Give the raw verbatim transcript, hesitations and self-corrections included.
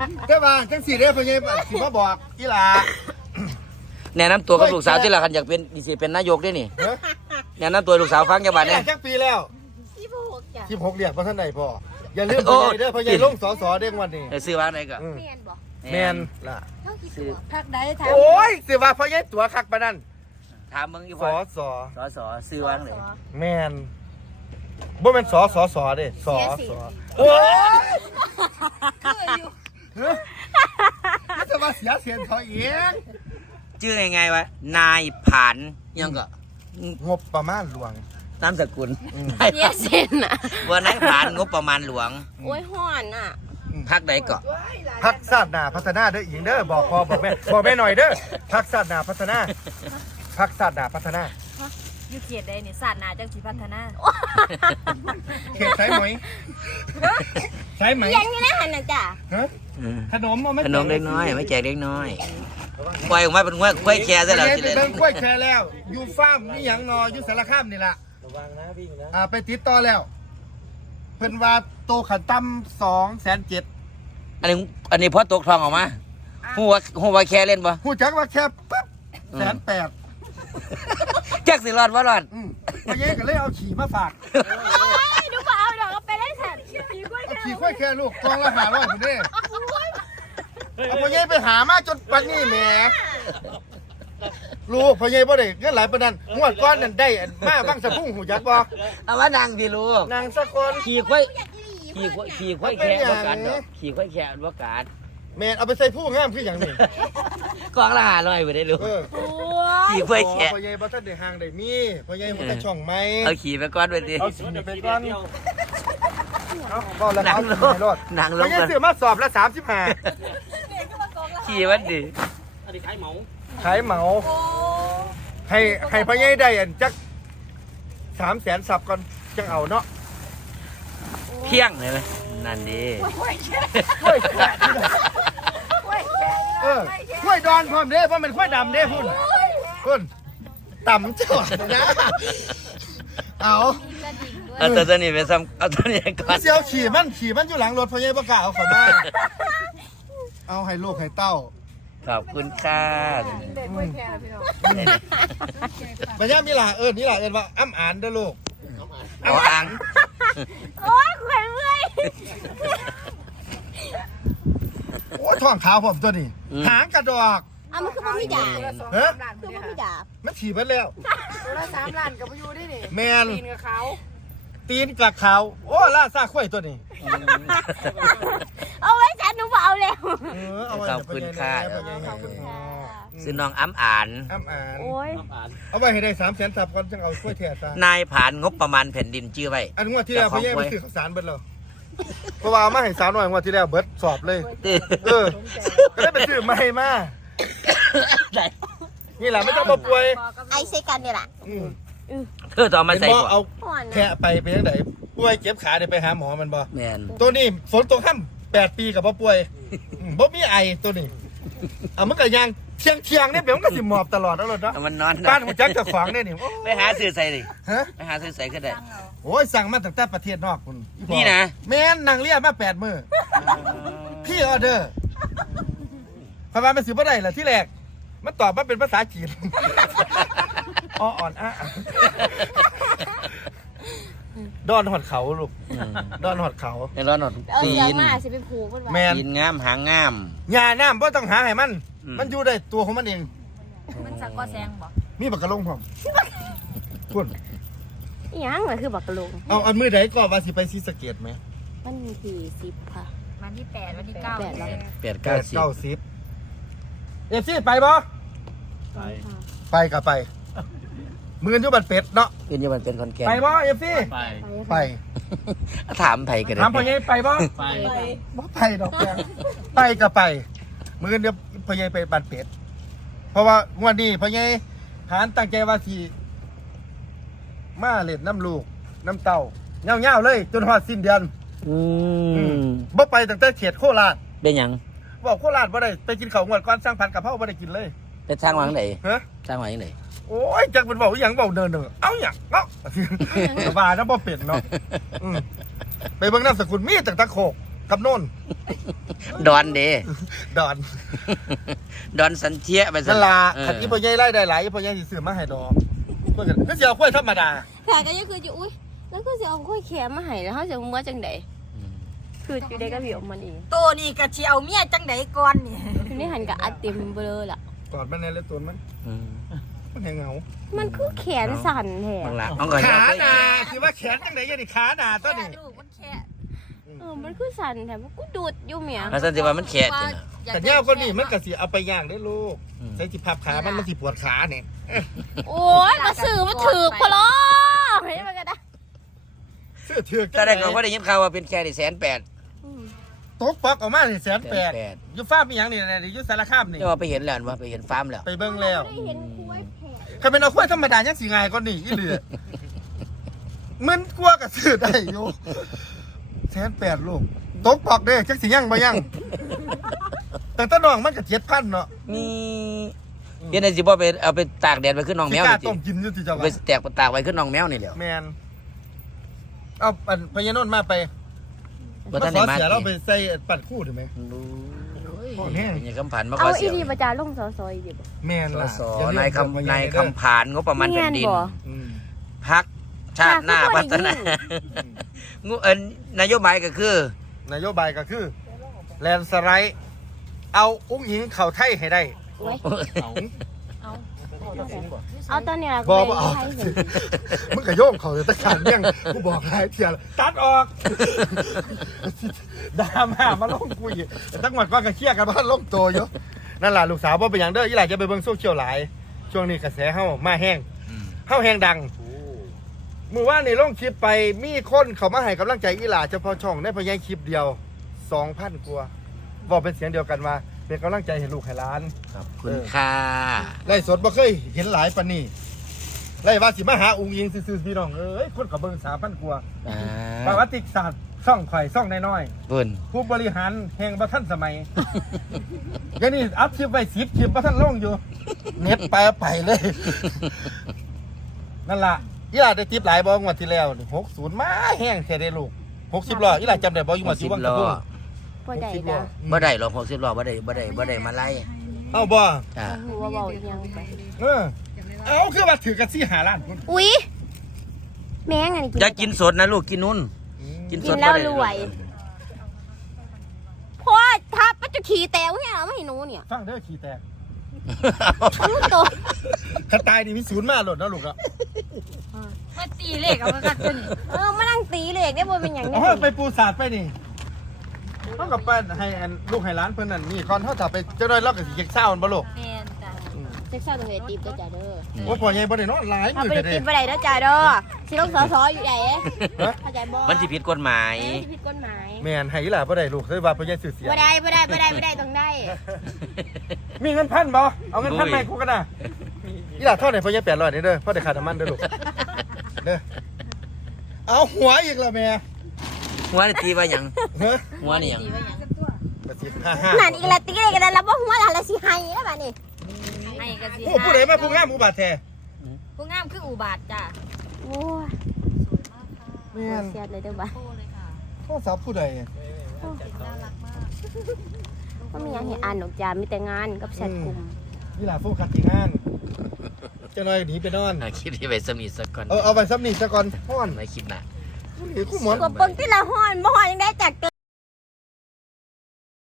แต่ว่าจังสี่เด้อพ่อใหญ่สิมาบอกกีฬาแนะนำตัวกับลูกสาวที่ละคันอยากเป็นดิสิเป็นนายกด้วยนี่แนะนำตัวลูกสาวฟังแกบ้านเนี่ยจักปีแล้วสิบหกจ้ะสิบหกเรียกบ่ทันได้พ่ออย่าลืมพ่อใหญ่เด้อพ่อใหญ่ลงสสเด้งวันนี้ซื้อว่าไหนก็แมนบ่แมนล่ะซื้อพักใดถามโอ้ยสิว่าพ่อใหญ่ตัวคักปานนั้นถามมึงอีกสสสสซื้อว่าไหนแมนบ่แม่นสสสเด้สสโอ้ยคืออยู่มันจะมาเสียเสียงเขาเองชื่อไงไงวะนายผานยังก็งบประมาณหลวงนามสกุลเสียเส้นอ่ะว่านายผานงบประมาณหลวงโอ้ยห่อนอ่ะพักใดก็พักชาติหน้าพัฒนาเด้อหญิงเด้อบอกพอบอกแม่บอกแม่หน่อยเด้อพักชาติหน้าพัฒนาพักชาติหน้าพัฒนาอยู่เขตใดนี่ศาสตร์นาจังสิพัฒนาเขตสายไหมสายไหมยังอยู่นะหันน่ะจ้ะขนมไม่ขนมเล็กน้อยไม่แจกเล็กน้อยกล้วยออกมาเป็นกล้วยกล้วยแค่ซะแล้วสิเลยเป็นกล้วยแค่แล้วอยู่ฟาร์มนี่หยังนออยู่สารคามนี่ล่ะระวังนะวิ่งนะอ่าไปติดต่อแล้วเพิ่นว่าโตขันตั้มสองแสนเจ็ดอันนี้อันนี้พอตกทองออกมาหัวหัวแค่เล่นปะหัวจักว่าแค่ปั๊บแสนแปดแจ็คสิรอดว่ารอดมาเย่กันเลยเอาขี่มาฝากดูเปล่าเดี๋ยวเอาไปได้แสนขี่กล้วยแค่ขี่กล้วยแค่ลูกกองละหาร้อยคนนี้เอามาเย่ไปหามาจนปัจนี้แหมลูกพอเย่บ่ได้เงินหลายประดันงวดก้อนนั่นได้มาบ้างสะพุ่งหูจักบ่เอาว่านางดีลูกนางสักคนขี่กล้วยขี่กล้วยขี่กล้วยแค่บ่กัดดอกขี่กล้วยแค่บ่กัดแม่เอาไปใส่ผู้งามคืออย่างนี้กองละหาร้อยไปได้ลูกขี่กล้วยแค่พอเย่บ่ทันได้ห่างได้มีพอเย่บ่ได้ช่องไม้เอาขี่ไปก่อนไปดิเอาขี่ไปก่อนเอาบ่แล้วเอาขี่ไปรถนางลงพอเย่ซื้อมาสอบละสามสิบห้าขี่วันดิอันนี้ขายเหมาขายเหมาให้ให้พอเย่ได้อันจักสามแสนสับก่อนจังเอาเนาะเพียงเลยไหมนั่นดีกล้วยแขกเออกล้วยดอนพร้อมเด้เพราะมันกล้วยดำเด้คุณคุณต่ำจังนะเอาเอาตัวนี้ไปซ้ำเอาตัวนี้ก่อนเสียวขี่มันขี่มันอยู่หลังรถพอเย่ประกาศเอาขอมาเอาให้ลูกให้เต้าขอบคุณค่ะมาย่ามีหล่ะเอิญนี่หล่ะเอิญว่าอ้ำอ่านเด้อลูกอ้ำอ่านโอ้ยแขวนเลยโอ้ท้องขาวผมตัวนี้หางกระดอกเอามันคือมันไม่หยาบเฮ้ยคือมันไม่หยาบมันฉี่ไปแล้วตัวละสามล้านกับอยู่ได้นี่แมนตีนกับเขาตีนกับเขาโอ้ล่าซาข้วยตัวนี้เอาไว้ฉันหนูเอาแล้วขอบคุณค่ะซื้อน้องอ้ำอ่านอ้ำอ่านโอ้ยเอาไว้ให้ได้สามแสนสับก่อนจังเอาข้วยแท้ซะนายผ่านงบประมาณแผ่นดินชื่อไว้อันงวดที่แล้วพ่อแย่ไปซื้อข้าวสารเบิดแล้วเพราะว่ามาให้สาวหน่อยงวดที่แล้วเบิดสอบเลยเออก็ได้ไปซื้อมาให้มานี่แหละไม่ต้องมาป่วยไอเซกันนี่แหละเธอต่อมาใส่บ่เอาแค่ไปไปยังไงป่วยเจ็บขาเดี๋ยวไปหาหมอมันบ่แม่นตัวนี้ฝนตกค่ำแปดปีกับบ่ป่วยบ่มีไอตัวนี้อ่ะมันก็ยังเที่ยงเที่ยงเนี่ยเดี๋ยวมันก็สิหมอบตลอดแล้วนะมันนอนบ้านหัวจักจะขวางเนี่ยนี่ไปหาซื้อใส่ดิฮะไปหาซื้อใส่ก็ได้โอ้ยสั่งมาตั้งแต่ประเทศนอกคุณนี่นะแม่นนางเรียกมาแปดมื้อพี่ออเดอร์พอมาเป็นสิบ่ได้ล่ะที่แรกมันตอบมาเป็นภาษาจีนอ้ออ่อนอ่ะดอนหอดเขาลูกดอนหอดเขาในร้อนหอดตีนมาสิไปผูกมันแมนตีนงามหางงามยาน้ำเพราะต้องหาให้มันมันอยู่ได้ตัวของมันเองมันสักก็แซงบ่มีบักกะลงพร้อมพุ่นยังมันคือบักกะลงเอาอันมือไหนก่อนว่าสิไปซีสเกตไหมวันที่สิบค่ะวันที่แปดวันที่เก้าแปดแปดเก้าสิบเก้าสิบเอฟซีไปบ่ไปไปกับไปมือกันยุบันเป็ดเนาะเงินยุบันเป็นคนแก่ไปบ่เอฟซีไปไปถามไผ่กันถามพ่อใหญ่ไปบ่ไปบ่ไปดอกแกไปกับไปมือกันเดี๋ยวพ่อใหญ่ไปบันเป็ดเพราะว่างวดนี้พ่อใหญ่หานตั้งใจว่าสิมาเล่นน้ำลูกน้ำเต่าเงาๆเลยจนฮอดสิ้นเดือนอืมบ่ไปตั้งแต่เขตโคราชเป็นหยังบอกโคราชบ่ได้ไปกินข้าวงวดก่อนสร้างพันกับเผาบ่ได้กินเลยไปสร้างหวังไหนฮะสร้างหวังไหนโอ้ยจักเป็นบอกอย่างเบาเดินเด้อเอาอย่างเนาะสบายนะบ่เป็ดเนาะไปเบิ่งน้ำสกุลมีตั้งตะโคกกับโน่นดอนเดดอนดอนสันเทียไปสันั่นล่ะเออขันที่พ่อใหญ่ไล่ได้หลายพ่อใหญ่สิซื้อมาให้ดอกเพื่อนกันก็สิเอากล้วยธรรมดาแผลก็ยังคืออยู่อุ้ยแล้วก็จะเอาค่อยแขมมาให้แล้วเขาจะเมื่อจังใดคืออยู่ได้ก็ผิวมันเองโตนี่กะสิเอาเมียจังไดก่อนนี่ทีนี้หันกับอัดเต็มเบลอล่ะกอดมันในแล้วตัวมันอืมมันแหงเหงามันคือแขนสั่นแท้บางหลังเอาก่อนขาหนาคือว่าแขนจังไหนยันขาหนาตัวนี้ลูกมันแค่เออมันคือสั่นแท้มันกูดูดอยู่เมียแล้วสันติว่ามันแขกจ้ะนะแต่เนี่ยก็นี่มันก็สิเอาไปย่างได้ลูกอืมใส่สิพับขามันมันสิปวดขาเนี่ยโอ้ยมาสื่อมาถือพะโล้เฮ้ยมันก็ได้เสื้อเถือกแต่ได้เขาก็ได้ยินข่าวว่าเป็นแค่ได้แสนแปดตกปอกออกมาสิแสนแปดแสนแปดอยู่ฟ้ามีหยังนี่นะอยู่สารคามนี่เรียกว่าไปเห็นแล้วว่าไปเห็นฟาร์มแล้วไปเบิ่งแล้วได้เห็นคุ้ยแผลใครเป็นเอากล้วยธรรมดายังสิง่ายก็นี่อีเหลือมันกลัวกับซื้อได้อยู่แสนแปดลูกตกปอกเด้จักสิยังบ่ยังแต่ต้นน้องมันก็เจ็ดพันเนาะมีเดี๋ยวในสิบ่ไปเอาไปตากแดดไปขึ้นน้องแมสิวกล้านี่ต้มจิกินอยู่ที่เจ้าไปว่าแตกตากไว้ขึ้นน้องแมวนี่แหละแมนเอาอันพญานนท์มาไปบ่มาทันขได้อมาเสียเราไปใส่ปัดคู่ถูกไหมโอ้ยนี่คำผ่านมาขเอาออีเสียดีประจาลงซอซอยอีดีบ่แมนสล่ะสอย่ลืมนายครับคำนายคำผ่านงบประมาณแผ่นดินบ่อืมพักชาติหน้าพัฒนางูเอินนโยบายก็คือนโยบายก็คือแลนสไลด์เอาอุ้งหญิงเข่าไทยให้ได้โอ้ยเอาเอาเอาตอนเนี้ยบอกว่าเอาให้เห็นมึงก็โยงเขาเลยตะการเนี่ยงกูบอกหลายเทียแล้วตัดออกดราม่ามาลงกูอีกแต่ทั้งหมดก็กระเคียกันว่าลงโตอยู่นั่นแหละลูกสาวพ่อเป็นอย่างเด้อยี่หลายจะไปเบิ่งโซเชียลหลาย ช่วงนี้กระแสเฮามาแห้งเฮาแห้งดังมือว่าในลงคลิปไปมีคนเขามาให้กำลังใจอีหลาเฉพาะช่องในพยายคลิปเดียวสองพันกว่าบอกเป็นเสียงเดียวกันว่าเป็นกำลังใจให้ลูกให้หลานขอบคุณค่ะไล่สดบ่เคยเห็นหลายปานนี้ไล่ว่าสิมาหาองค์ยิงซื่อๆพี่น้องเอ้ยคนเขาเบิ่งสามพันกว่าอ่าประวัติศาสตร์ซ่องข่อยซ่องน้อยเพิ่นๆผู้บริหารแห่งประทันสมัย เดี๋ยวนี้อัพคลิปไว้สิบคลิปประทันลงอยู่ เน็ตไปไปเลย นั่นล่ะอีหลาได้ทิปหลายบ่งวดที่แล้วหกศูนย์มาแห้งแค่ได้ลูกหกสิบล้ออีหลาจำได้บ่อยู่หว่าก สิสิบวังล้ตะอพุ่งบ่ได้หกสิบจ้ะล้อบ่ได้หรอกหกสิบล้อบ่ได้บ่ได้บ่ได้มาไล่เอ้าบ่จ้ะหัวเบาอีหยังไปเออเอาคือว่าถือกันสี่หาล้านพุ่นอุ๊ยแม่งอันนี้อย่ากินสดนะลูกกินนุ่นกินสกิดนแล้วบ่ได้รวยพ่อทับปัจจุขี่แตวให้เอาไม่ให้หนูเนี่ยฟังเด้อขี้แตกลูกโตกระต่ายนี่มีศูนย์มาโหลดนะลูกอ่ะมาตีเลขเอามาคักตัวนี้เออมานั่งตีเหล็กได้บ่เป็นอย่างเอานี้ไปปูศาสตร์ไปนี่ต้องกับไปให้อันลูกให้ร้านเพิ่นนั่นนี่ก่อนเท่าถ้าไปเจ้าน้อยล็อกกับสิเก็กเศร้ามันบ่ลูกแม่นจ้ะเซ็กซ์ต้องเฮ็ดติปเด้อจ้าเด้อโอ้ยพ่อใหญ่บ่ได้นอนหลายเอามื้อไปแต่เด้ติปบ่ได้เด้อจ้าเด้อสิลงสอสออยู่ใหญ่เข้าใจบ่มันสิผิดกฎหมายเออสิผิดกฎหมายแม่นให้อีหล่าบ่ได้ลูกเคยว่าพ่อใหญ่สื่อเสียบ่ได้บ่ได้บ่ได้บ่ได้ต้องได้มีเงินพันบ่เอาเงินพันอุ้ยมาให้กูกันน่ะอีหล่าเท่าไหร่พ่อใหญ่แปดร้อยนี่เด้อพ่อได้ค่าน้ำมันเด้อลูกเด้อเอาหัวอีกแล้วแม่หัวนี่ตีว่าหยังเฮ้ยหัวนี่หยังตีไว้หยังกระสิบห้าห้านั่นอีกละตีเลยกันแล้วบ่หัวละสิให้แล้วบัดนี้ให้ก็สิผู้ผู้ใดมาผู้งามผู้บาดแท้ผู้งามคืออุบาทจ้ะโอ้ยแม่นเสียดเลยเด้อบ่าโตเลยค่ะโทรศัพท์ผู้ใดน่ารักมากบ่มีหยังให้อ่านดอกจ้ามีแต่งานกับแชทกลุ่มอีหล่าโฟกัสที่งานเจ้าน้อยหนีไปนอนอ่ะคิดที่ไปสมีสักก่อนเออเอาไปซ้ำนี่ซะก่อนพ่อนไม่คิดนะนี่กูหมอนก็เบิ่งที่ละฮ้อนบ่ฮ้อนยังได้จาก